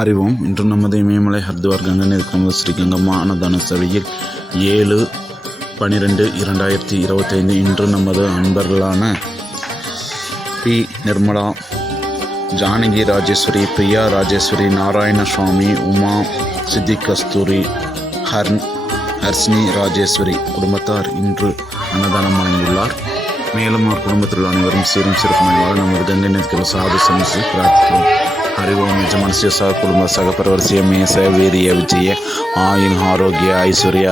அறிவோம். இன்று நமது இமயமலை ஹரித்வார் கங்கை நமது ஸ்ரீ கங்கம்மா அன்னதான சபையில் 7/12/2025 இன்று நமது அன்பர்களான பி. நிர்மலா, ஜானகி ராஜேஸ்வரி, பிரியா ராஜேஸ்வரி, நாராயணசுவாமி, உமா, சித்தி கஸ்தூரி, ஹர்ஷினி ராஜேஸ்வரி குடும்பத்தார் இன்று அன்னதானம் வழங்கியுள்ளார். மேலும் அவர் குடும்பத்தில் அனைவரும் சீரும் சிறப்புமாக நமது கங்கை நதிக்கு சாது சமைச்சு பிரார்த்திக்கிறோம். हरिओम यजमानस्य सह कुटुंब सह परिवार से में वीर्य विजय आयुर् आरोग्य ऐश्वर्य